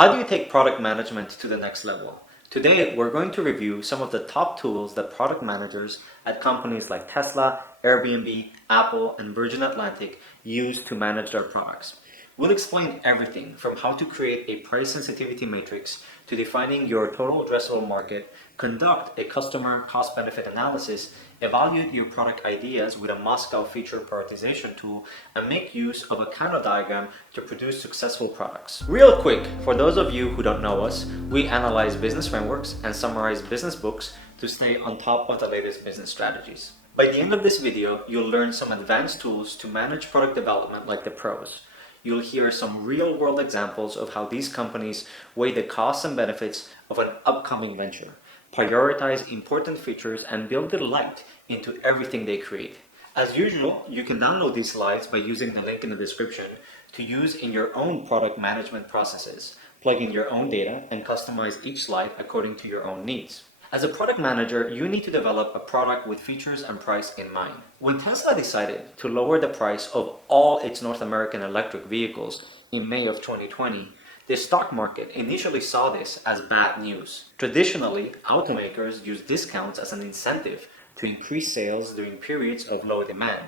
How do you take product management to the next level? Today, we're going to review some of the top tools that product managers at companies like Tesla, Airbnb, Apple, and Virgin Atlantic use to manage their products. We'll explain everything from how to create a price sensitivity matrix to defining your total addressable market, conduct a customer cost-benefit analysis, evaluate your product ideas with a Moscow feature prioritization tool, and make use of a Kano diagram to produce successful products. Real quick, for those of you who don't know us, we analyze business frameworks and summarize business books to stay on top of the latest business strategies. By the end of this video, you'll learn some advanced tools to manage product development like the pros. You'll hear some real-world examples of how these companies weigh the costs and benefits of an upcoming venture, prioritize important features, and build delight into everything they create. As usual, you can download these slides by using the link in the description to use in your own product management processes, plug in your own data, and customize each slide according to your own needs. As a product manager, you need to develop a product with features and price in mind. When Tesla decided to lower the price of all its North American electric vehicles in May of 2020, the stock market initially saw this as bad news. Traditionally, automakers use discounts as an incentive to increase sales during periods of low demand.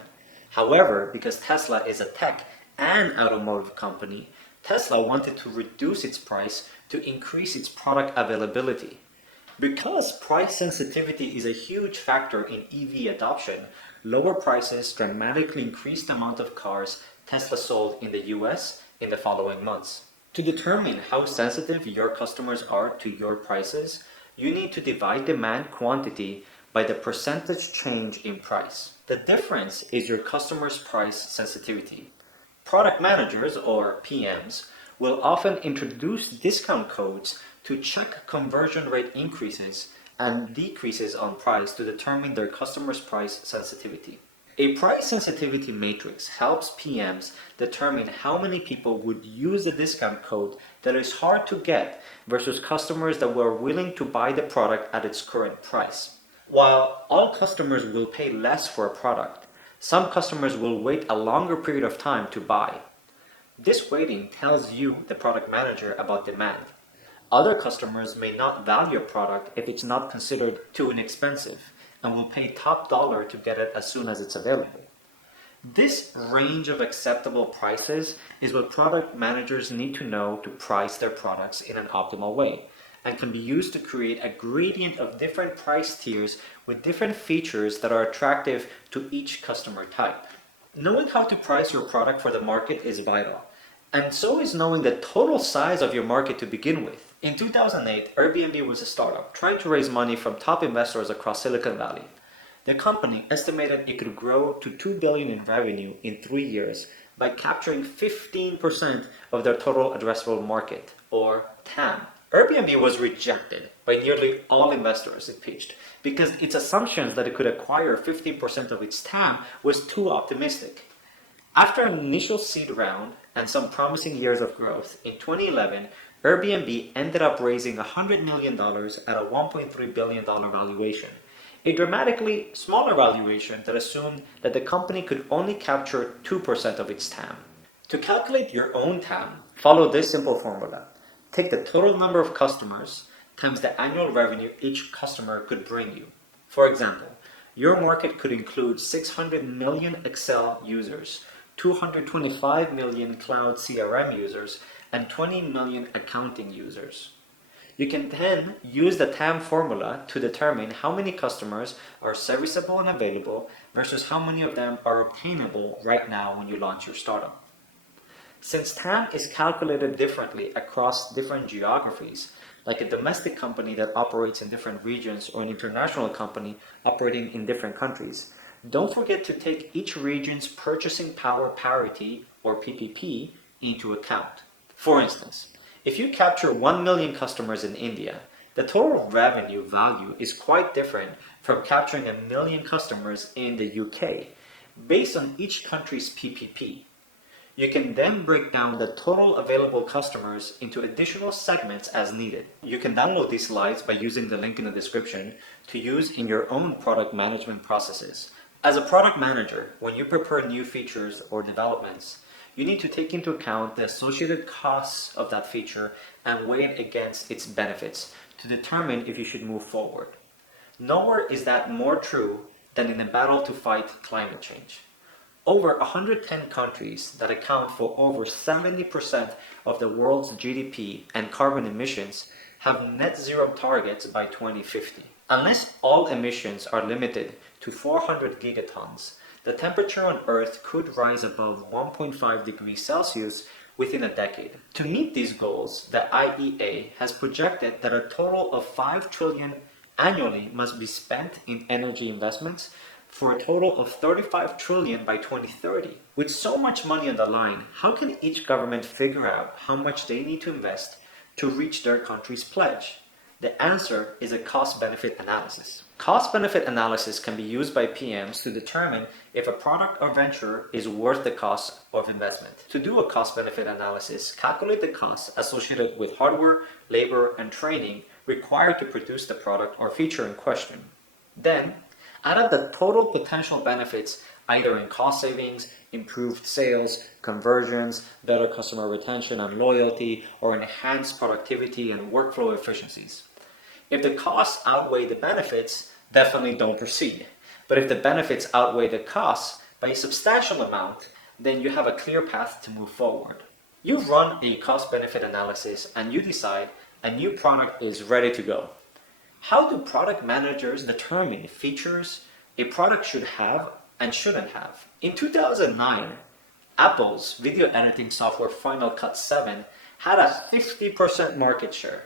However, because Tesla is a tech and automotive company, Tesla wanted to reduce its price to increase its product availability. Because price sensitivity is a huge factor in EV adoption, lower prices dramatically increased the amount of cars Tesla sold in the US in the following months. To determine how sensitive your customers are to your prices, you need to divide demand quantity by the percentage change in price. The difference is your customer's price sensitivity. Product managers, or PMs, will often introduce discount codes to check conversion rate increases and decreases on price to determine their customer's price sensitivity. A price sensitivity matrix helps PMs determine how many people would use a discount code that is hard to get versus customers that were willing to buy the product at its current price. While all customers will pay less for a product, some customers will wait a longer period of time to buy. This waiting tells you, the product manager, about demand. Other customers may not value a product if it's not considered too inexpensive and will pay top dollar to get it as soon as it's available. This range of acceptable prices is what product managers need to know to price their products in an optimal way, and can be used to create a gradient of different price tiers with different features that are attractive to each customer type. Knowing how to price your product for the market is vital, and so is knowing the total size of your market to begin with. In 2008, Airbnb was a startup trying to raise money from top investors across Silicon Valley. The company estimated it could grow to $2 billion in revenue in 3 years by capturing 15% of their total addressable market, or TAM. Airbnb was rejected by nearly all investors it pitched because its assumptions that it could acquire 15% of its TAM was too optimistic. After an initial seed round and some promising years of growth, in 2011, Airbnb ended up raising $100 million at a $1.3 billion valuation, a dramatically smaller valuation that assumed that the company could only capture 2% of its TAM. To calculate your own TAM, follow this simple formula. Take the total number of customers times the annual revenue each customer could bring you. For example, your market could include 600 million Excel users, 225 million cloud CRM users, and 20 million accounting users. You can then use the TAM formula to determine how many customers are serviceable and available versus how many of them are obtainable right now when you launch your startup. Since TAM is calculated differently across different geographies, like a domestic company that operates in different regions or an international company operating in different countries, don't forget to take each region's purchasing power parity, or PPP, into account. For instance, if you capture 1 million customers in India, the total revenue value is quite different from capturing 1 million customers in the UK, based on each country's PPP. You can then break down the total available customers into additional segments as needed. You can download these slides by using the link in the description to use in your own product management processes. As a product manager, when you prepare new features or developments, you need to take into account the associated costs of that feature and weigh it against its benefits to determine if you should move forward. Nowhere is that more true than in the battle to fight climate change. Over 110 countries that account for over 70% of the world's GDP and carbon emissions have net zero targets by 2050. Unless all emissions are limited to 400 gigatons, the temperature on Earth could rise above 1.5 degrees Celsius within a decade. To meet these goals, the IEA has projected that a total of 5 trillion annually must be spent in energy investments for a total of 35 trillion by 2030. With so much money on the line, how can each government figure out how much they need to invest to reach their country's pledge? The answer is a cost-benefit analysis. Cost-benefit analysis can be used by PMs to determine if a product or venture is worth the cost of investment. To do a cost-benefit analysis, calculate the costs associated with hardware, labor, and training required to produce the product or feature in question. Then, add up the total potential benefits either in cost savings, improved sales, conversions, better customer retention and loyalty, or enhanced productivity and workflow efficiencies. If the costs outweigh the benefits, definitely don't proceed. But if the benefits outweigh the costs by a substantial amount, then you have a clear path to move forward. You've run a cost-benefit analysis and you decide a new product is ready to go. How do product managers determine features a product should have and shouldn't have? In 2009, Apple's video editing software Final Cut 7 had a 50% market share.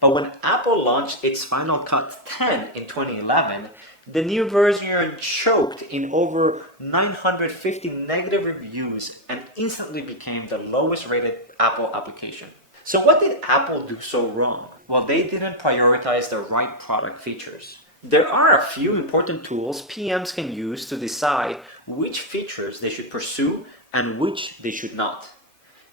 But when Apple launched its Final Cut 10 in 2011, the new version choked in over 950 negative reviews and instantly became the lowest rated Apple application. So what did Apple do so wrong? Well, they didn't prioritize the right product features. There are a few important tools PMs can use to decide which features they should pursue and which they should not.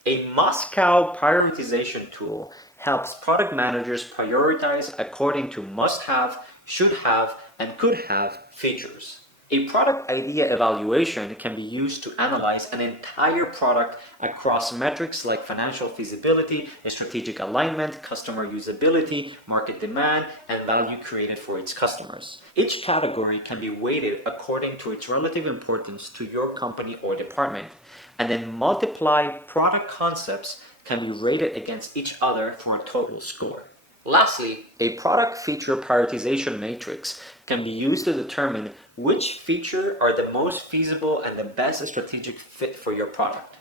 A Moscow prioritization tool helps product managers prioritize according to must-have, should-have, and could-have features. A product idea evaluation can be used to analyze an entire product across metrics like financial feasibility, strategic alignment, customer usability, market demand, and value created for its customers. Each category can be weighted according to its relative importance to your company or department, and then multiply product concepts can be rated against each other for a total score. Lastly, a product feature prioritization matrix can be used to determine which feature are the most feasible and the best strategic fit for your product.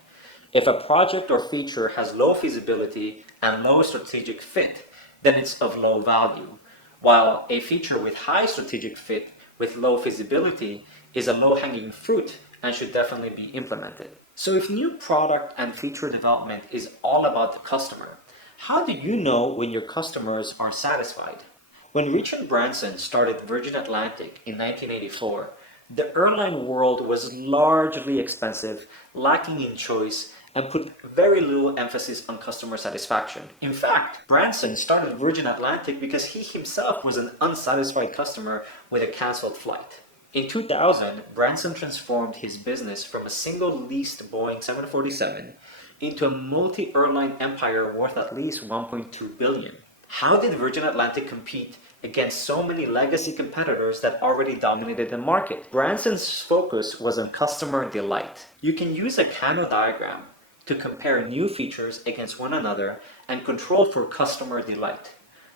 If a project or feature has low feasibility and low strategic fit, then it's of low value, while a feature with high strategic fit with low feasibility is a low-hanging fruit and should definitely be implemented. So if new product and feature development is all about the customer, how do you know when your customers are satisfied? When Richard Branson started Virgin Atlantic in 1984, the airline world was largely expensive, lacking in choice, and put very little emphasis on customer satisfaction. In fact, Branson started Virgin Atlantic because he himself was an unsatisfied customer with a canceled flight. In 2000, Branson transformed his business from a single leased Boeing 747 into a multi-airline empire worth at least $1.2 billion. How did Virgin Atlantic compete against so many legacy competitors that already dominated the market? Branson's focus was on customer delight. You can use a Kano diagram to compare new features against one another and control for customer delight.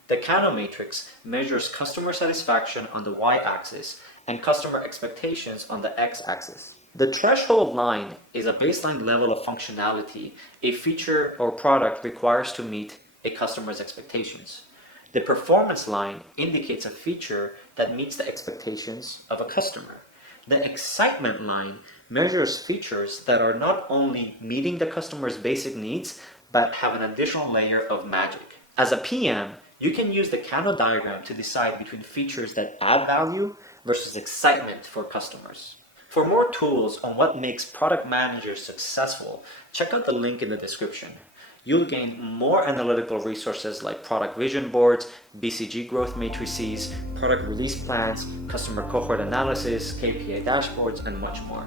The Kano matrix measures customer satisfaction on the y-axis and customer expectations on the x-axis. The threshold line is a baseline level of functionality a feature or product requires to meet a customer's expectations. The performance line indicates a feature that meets the expectations of a customer. The excitement line measures features that are not only meeting the customer's basic needs, but have an additional layer of magic. As a PM, you can use the Kano diagram to decide between features that add value versus excitement for customers. For more tools on what makes product managers successful, check out the link in the description. You'll gain more analytical resources like product vision boards, BCG growth matrices, product release plans, customer cohort analysis, KPI dashboards, and much more.